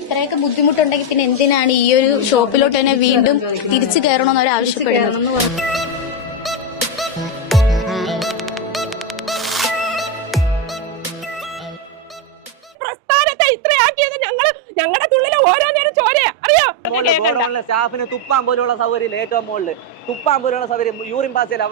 ഇത്രയൊക്കെ ബുദ്ധിമുട്ടുണ്ടെങ്കിൽ പിന്നെ എന്തിനാണ് ഈ ഒരു ഷോപ്പിലോട്ട് തന്നെ വീണ്ടും തിരിച്ചു കയറണമെന്ന് അവർ ആവശ്യപ്പെടുന്നത്? ഞങ്ങളുടെ തുള്ളിലെ ഓരോ നേരം ചോരയാ അറിയോ? സ്റ്റാഫിന് തുപ്പാൻ പോലുള്ള സൗകര്യം ഏറ്റവും മുകളിൽ തുപ്പാൻ പോലുള്ള സൗകര്യം യൂറിൻ പാസ് ചെയ്യില്ല.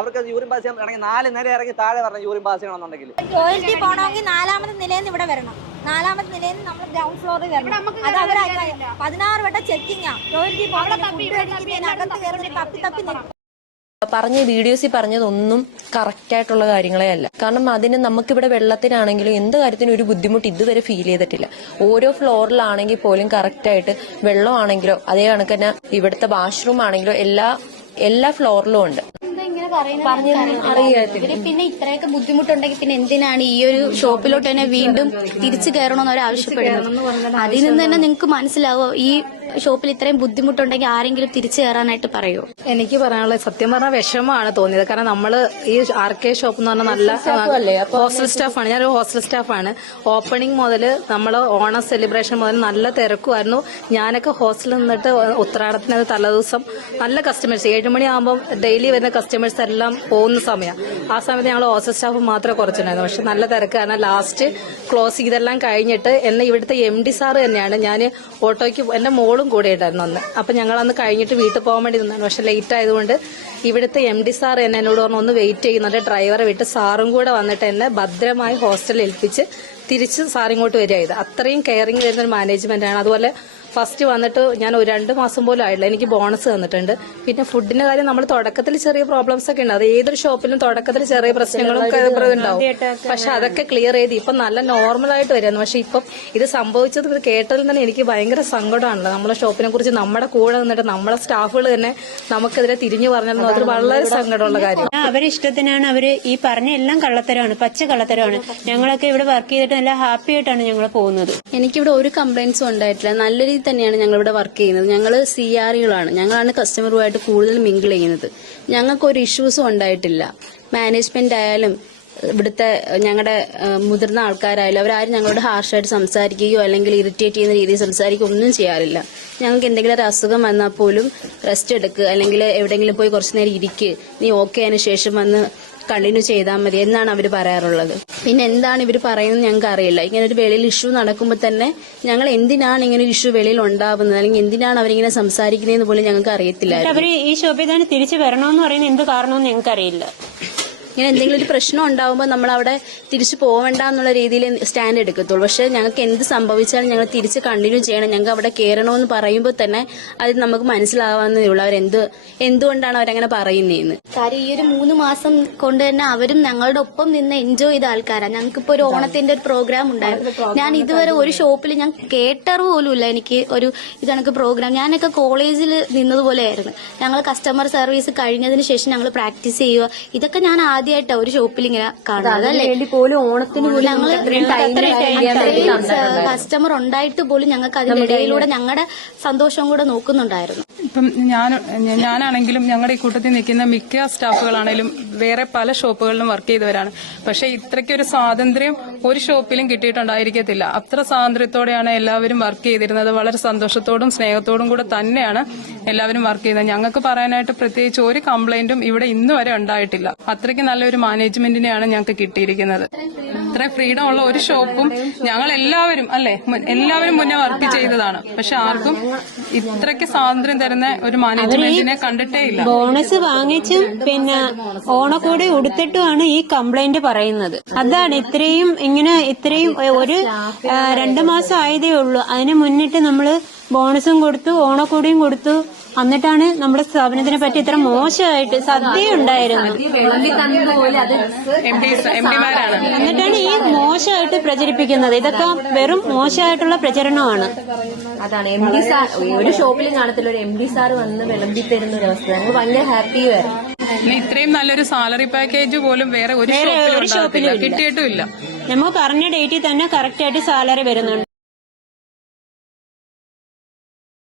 അവർക്ക് യൂറിൻ പാസ് ചെയ്യാൻ 4 നില ഇറങ്ങി താഴെ പറഞ്ഞ യൂറിൻ പാസ് ചെയ്യണമെന്നുണ്ടെങ്കിൽ ടോയ്ലറ്റിൽ പോകണമെങ്കിൽ 4ാമത്തെ നിലയിൽ നിന്ന് ഇവിടെ വരണം. 4ാമത്തെ നിലയിൽ നിന്ന് നമ്മൾ ഗ്രൗണ്ട് ഫ്ലോറിൽ വരണം. അത് അവർ 16 വട്ടം ചെക്കിങ്ങാ. ടോയ്ലറ്റിൽ പോകണം. പറഞ്ഞ വീഡിയോസിൽ പറഞ്ഞതൊന്നും കറക്റ്റ് ആയിട്ടുള്ള കാര്യങ്ങളെ അല്ല. കാരണം അതിന് നമുക്കിവിടെ വെള്ളത്തിനാണെങ്കിലും എന്ത് കാര്യത്തിനും ഒരു ബുദ്ധിമുട്ട് ഇതുവരെ ഫീൽ ചെയ്തിട്ടില്ല. ഓരോ ഫ്ലോറിലാണെങ്കിൽ പോലും കറക്റ്റ് ആയിട്ട് വെള്ളമാണെങ്കിലോ അതേ കണക്ക് തന്നെ ഇവിടുത്തെ വാഷ്റൂം ആണെങ്കിലോ എല്ലാ ഫ്ലോറിലും ഉണ്ട്. പിന്നെ ഇത്രയൊക്കെ ബുദ്ധിമുട്ടുണ്ടെങ്കിൽ പിന്നെ എന്തിനാണ് ഈ ഒരു ഷോപ്പിലോട്ട് തന്നെ വീണ്ടും തിരിച്ചു കയറണമെന്ന് അവർ ആവശ്യപ്പെടുന്നത്? അതിൽ നിന്ന് തന്നെ നിങ്ങൾക്ക് മനസ്സിലാവോ ഈ ഷോപ്പിൽ ഇത്രയും ബുദ്ധിമുട്ടുണ്ടെങ്കിൽ ആരെങ്കിലും തിരിച്ചു കയറാനായിട്ട് പറയുമോ? എനിക്ക് പറയാനുള്ളത് സത്യം പറഞ്ഞാൽ വിഷമമാണ് തോന്നിയത്. കാരണം നമ്മള് ഈ RK ഷോപ്പ് എന്ന് പറഞ്ഞാൽ നല്ല ഹോസ്റ്റൽ സ്റ്റാഫാണ്. ഞാനൊരു ഹോസ്റ്റൽ സ്റ്റാഫാണ്. ഓപ്പണിംഗ് മുതൽ നമ്മള് ഓണം സെലിബ്രേഷൻ മുതൽ നല്ല തിരക്കുമായിരുന്നു. ഞാനൊക്കെ ഹോസ്റ്റലിൽ നിന്നിട്ട് ഉത്രാടത്തിന് തലേദിവസം നല്ല കസ്റ്റമേഴ്സ് 7 മണിയാകുമ്പോൾ ഡെയിലി വരുന്ന കസ്റ്റമേഴ്സ് എല്ലാം പോകുന്ന സമയം. ആ സമയത്ത് ഞങ്ങൾ ഹോസ്റ്റൽ സ്റ്റാഫ് മാത്രമേ കുറച്ചിട്ടുണ്ടായിരുന്നു. പക്ഷെ നല്ല തിരക്ക്. കാരണം ലാസ്റ്റ് ക്ലോസ് ഇതെല്ലാം കഴിഞ്ഞിട്ട് എന്നെ ഇവിടുത്തെ MD സാറ് തന്നെയാണ്. ഞാൻ ഓട്ടോയ്ക്ക് എന്റെ മോളും കൂടെ ഉണ്ടായിരുന്നു അന്ന്. അപ്പൊ ഞങ്ങൾ അന്ന് കഴിഞ്ഞിട്ട് വീട്ടിൽ പോകാൻ വേണ്ടി നിന്നാണ്. പക്ഷെ ലേറ്റ് ആയതുകൊണ്ട് ഇവിടുത്തെ MD സാർ എന്നോട് പറഞ്ഞു ഒന്ന് വെയിറ്റ് ചെയ്യുന്നുണ്ട്. ഡ്രൈവറെ വിട്ട് സാറും കൂടെ വന്നിട്ട് എന്നെ ഭദ്രമായി ഹോസ്റ്റലിൽ ഏൽപ്പിച്ച് തിരിച്ച് സാറിങ്ങോട്ട് വരിക ചെയ്ത്. അത്രയും കെയറിംഗ് വരുന്ന ഒരു മാനേജ്മെന്റാണ്. അതുപോലെ ഫസ്റ്റ് വന്നിട്ട് ഞാൻ 2 മാസം പോലും ആയില്ല. എനിക്ക് ബോണസ് തന്നിട്ടുണ്ട്. പിന്നെ ഫുഡിന്റെ കാര്യം നമ്മൾ തുടക്കത്തിൽ ചെറിയ പ്രോബ്ലംസ് ഒക്കെ ഉണ്ട്. അത് ഏതൊരു ഷോപ്പിലും തുടക്കത്തിൽ ചെറിയ പ്രശ്നങ്ങളും ഉണ്ടാവും. പക്ഷെ അതൊക്കെ ക്ലിയർ ചെയ്ത് ഇപ്പം നല്ല നോർമലായിട്ട് വരുന്നു. പക്ഷെ ഇപ്പം ഇത് സംഭവിച്ചത് കേട്ടതിൽ തന്നെ എനിക്ക് ഭയങ്കര സങ്കടമാണല്ലോ. നമ്മളെ ഷോപ്പിനെ കുറിച്ച് നമ്മുടെ കൂടെ നിന്നിട്ട് നമ്മളെ സ്റ്റാഫുകൾ തന്നെ നമുക്കെതിരെ തിരിഞ്ഞു പറഞ്ഞാൽ അത് വളരെ സങ്കടമുള്ള കാര്യം. അവരുടെ ഇഷ്ടത്തിനാണ് അവര് ഈ പറഞ്ഞ എല്ലാം കള്ളത്തരമാണ്, പച്ച കള്ളത്തരമാണ്. ഞങ്ങളൊക്കെ ഇവിടെ വർക്ക് ചെയ്തിട്ട് നല്ല ഹാപ്പി ആയിട്ടാണ് ഞങ്ങൾ പോകുന്നത്. എനിക്കിവിടെ ഒരു കംപ്ലൈന്റ്സും ഉണ്ടായിട്ടില്ല. നല്ല രീതിയിൽ തന്നെയാണ് ഞങ്ങൾ ഇവിടെ വർക്ക് ചെയ്യുന്നത്. ഞങ്ങൾ CREകളാണ്. ഞങ്ങളാണ് കസ്റ്റമറുമായിട്ട് കൂടുതൽ മിങ്കിൾ ചെയ്യുന്നത്. ഞങ്ങൾക്കൊരു ഇഷ്യൂസും ഉണ്ടായിട്ടില്ല. മാനേജ്മെന്റ് ആയാലും ഇവിടുത്തെ ഞങ്ങളുടെ മുതിർന്ന ആൾക്കാരായാലും അവരാരും ഞങ്ങളോട് ഹാർഷായിട്ട് സംസാരിക്കുകയോ അല്ലെങ്കിൽ ഇറിറ്റേറ്റ് ചെയ്യുന്ന രീതിയിൽ സംസാരിക്കുകയോ ഒന്നും ചെയ്യാറില്ല. ഞങ്ങൾക്ക് എന്തെങ്കിലും ഒരു അസുഖം വന്നാൽ പോലും റെസ്റ്റ് എടുക്കുക, അല്ലെങ്കിൽ എവിടെയെങ്കിലും പോയി കുറച്ചു നേരം ഇരിക്കുക, നീ ഓക്കെ ആയതിനു ശേഷം വന്ന് കണ്ടിന്യൂ ചെയ്താൽ മതി എന്നാണ് അവർ പറയാറുള്ളത്. പിന്നെ എന്താണ് ഇവർ പറയുന്നത് ഞങ്ങൾക്ക് അറിയില്ല. ഇങ്ങനെ ഒരു വെളിയിൽ ഇഷ്യൂ നടക്കുമ്പോൾ തന്നെ ഞങ്ങൾ എന്തിനാണ് ഇങ്ങനെ ഒരു ഇഷ്യൂ വെളിയിൽ ഉണ്ടാവുന്നത്, അല്ലെങ്കിൽ എന്തിനാണ് അവരിങ്ങനെ സംസാരിക്കുന്നതെന്ന് പോലും ഞങ്ങൾക്ക് അറിയത്തില്ല. അവര് ഈ ഷോപ്പിൽ തന്നെ തിരിച്ചു വരണമെന്ന് പറയുന്നത് എന്ത് കാരണമെന്ന് ഞങ്ങൾക്ക് അറിയില്ല. ഇങ്ങനെ എന്തെങ്കിലും ഒരു പ്രശ്നം ഉണ്ടാവുമ്പോൾ നമ്മൾ അവിടെ തിരിച്ചു പോകണ്ട എന്നുള്ള രീതിയിൽ സ്റ്റാൻഡ് എടുക്കത്തുള്ളൂ. പക്ഷെ ഞങ്ങൾക്ക് എന്ത് സംഭവിച്ചാലും ഞങ്ങൾ തിരിച്ച് കണ്ടിന്യൂ ചെയ്യണം, ഞങ്ങൾക്ക് അവിടെ കയറണമെന്ന് പറയുമ്പോൾ തന്നെ അത് നമുക്ക് മനസ്സിലാവാന്നേ ഉള്ളൂ എന്തുകൊണ്ടാണ് അവരങ്ങനെ പറയുന്നതെന്ന്. കാര്യം ഈ ഒരു 3 മാസം കൊണ്ട് തന്നെ അവരും ഞങ്ങളുടെ ഒപ്പം നിന്ന് എൻജോയ് ചെയ്ത ആൾക്കാരാണ്. ഞങ്ങൾക്കിപ്പോ ഒരു ഓണത്തിന്റെ ഒരു പ്രോഗ്രാം ഉണ്ടായിരുന്നു. ഞാൻ ഇതുവരെ ഒരു ഷോപ്പിൽ ഞാൻ കേട്ടറിവ് പോലും ഇല്ല എനിക്ക് ഒരു ഇതണക്ക് പ്രോഗ്രാം. ഞാനൊക്കെ കോളേജിൽ നിന്നതുപോലെയായിരുന്നു. ഞങ്ങൾ കസ്റ്റമർ സർവീസ് കഴിഞ്ഞതിന് ശേഷം ഞങ്ങൾ പ്രാക്ടീസ് ചെയ്യുക. ഇതൊക്കെ ഞാൻ ആദ്യമായിട്ടാ ഒരു ഷോപ്പിൽ ഇങ്ങനെ കാണുന്നത്. കസ്റ്റമർ ഉണ്ടായിട്ട് പോലും ഞങ്ങൾക്ക് അതിന്റെ ഇടയിലൂടെ ഞങ്ങളുടെ സന്തോഷം കൂടെ നോക്കുന്നുണ്ടായിരുന്നു. ഇപ്പം ഞാനാണെങ്കിലും ഞങ്ങളുടെ ഈ കൂട്ടത്തിൽ നിൽക്കുന്ന മിക്ക സ്റ്റാഫുകളാണെങ്കിലും വേറെ പല ഷോപ്പുകളിലും വർക്ക് ചെയ്തവരാണ്. പക്ഷെ ഇത്രയ്ക്കൊരു സ്വാതന്ത്ര്യം ഒരു ഷോപ്പിലും കിട്ടിയിട്ടുണ്ടായിരിക്കത്തില്ല. അത്ര സ്വാതന്ത്ര്യത്തോടെയാണ് എല്ലാവരും വർക്ക് ചെയ്തിരുന്നത്. വളരെ സന്തോഷത്തോടും സ്നേഹത്തോടും കൂടെ തന്നെയാണ് എല്ലാവരും വർക്ക് ചെയ്യുന്നത്. ഞങ്ങൾക്ക് പറയാനായിട്ട് പ്രത്യേകിച്ച് ഒരു കംപ്ലൈന്റും ഇവിടെ ഇന്ന് വരെ ഉണ്ടായിട്ടില്ല. അത്രയ്ക്ക് നല്ലൊരു മാനേജ്മെന്റിനെയാണ് ഞങ്ങൾക്ക് കിട്ടിയിരിക്കുന്നത്. ഇത്രയും ഫ്രീഡം ഉള്ള ഒരു ഷോപ്പും ഞങ്ങൾ എല്ലാവരും മുന്നേ വർക്ക് ചെയ്തതാണ്. പക്ഷെ ആർക്കും ഇത്രയ്ക്ക് സ്വാതന്ത്ര്യം തരുന്ന ഒരു മാനേജ്മെന്റിനെ കണ്ടിട്ടേ ഇല്ല. ബോണസ് വാങ്ങിച്ചും പിന്നെ ഓണക്കോടി ഉടുത്തിട്ടുമാണ് ഈ കംപ്ലൈന്റ് പറയുന്നത്. അതാണ് ഇത്രയും ഒരു 2 മാസം ആയതേ ഉള്ളൂ. അതിന് മുന്നിട്ട് നമ്മള് ബോണസും കൊടുത്തു, ഓണക്കോടിയും കൊടുത്തു. എന്നിട്ടാണ് നമ്മുടെ സ്ഥാപനത്തിനെ പറ്റി ഇത്ര മോശമായിട്ട് സദ്യ ഉണ്ടായിരുന്നു. എന്നിട്ടാണ് ഈ മോശമായിട്ട് പ്രചരിപ്പിക്കുന്നത്. ഇതൊക്കെ വെറും മോശമായിട്ടുള്ള പ്രചരണമാണ്. അതാണ് MD സാർ ഒരു ഷോപ്പിലും കാണത്തില്ല. ഒരു MD സാർ വന്ന് വിളമ്പി തരുന്ന ഒരു അവസ്ഥ. ഞങ്ങൾ ഭയങ്കര ഹാപ്പി വരും. ഇത്രയും നല്ലൊരു സാലറി പാക്കേജ് പോലും വേറെ ഒരു ഷോപ്പിലും കിട്ടിയിട്ടുമില്ല. നമ്മൾ പറഞ്ഞ ഡേറ്റിൽ തന്നെ കറക്റ്റ് ആയിട്ട് സാലറി വരുന്നുണ്ട്.